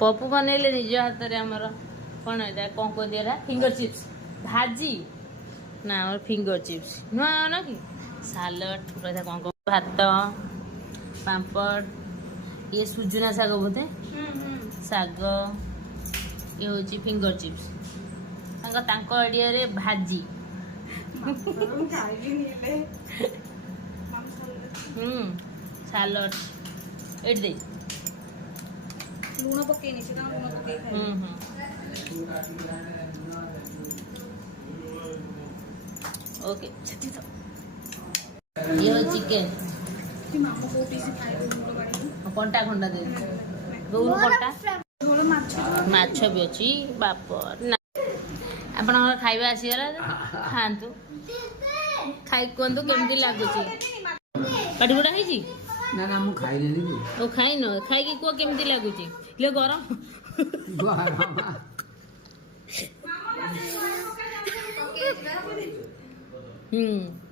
पप्पू बनइले निज हाथ रे हमर कोन एटा कोन को दिया फिंगर चिप्स भाजी ना और फिंगर चिप्स नुआ ना कि सालड रहा कोन को भात पापड़ ये सुजुना साग बोते साग ये होची फिंगर चिप्स तांको आइडिया रे भाजी सालड एट दे लूण पकई नहीं से लूण पकई खाई ओके ये हो चिकन कि मामू कोटी से खाई लूण गाड़ी कंटा खंडा दे रोल कंटा थोड़ा माछ माछ भी अछि बाप ना आपण खाइबा आसीरा खांतु खाई कोंदु केमती लागुची पाटी बुडा है जी ना ना मु खाई लेनी तू ओ खाई न खाई की को केमती लागुची ले गरम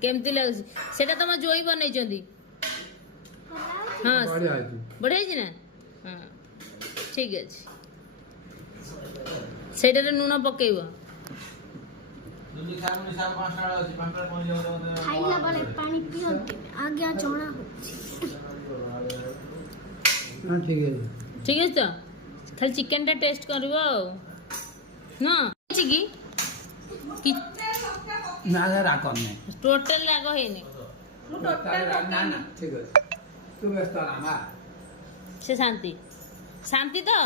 केमती लागुची सेटा तमा जोई बनै चंदी हां बढ़िया है बढ़िया छी ना हां ठीक अछि सेटा रे नुन पकेइबो खाइला बेले पानी पियंते आगे चोणा हो हां ठीक है तो खाली चिकन टा टेस्ट करबो ना छी कि ना ना राखो नहीं टोटल लाग हेनी ना ना ठीक है तू व्यस्त ना से शांति शांति तो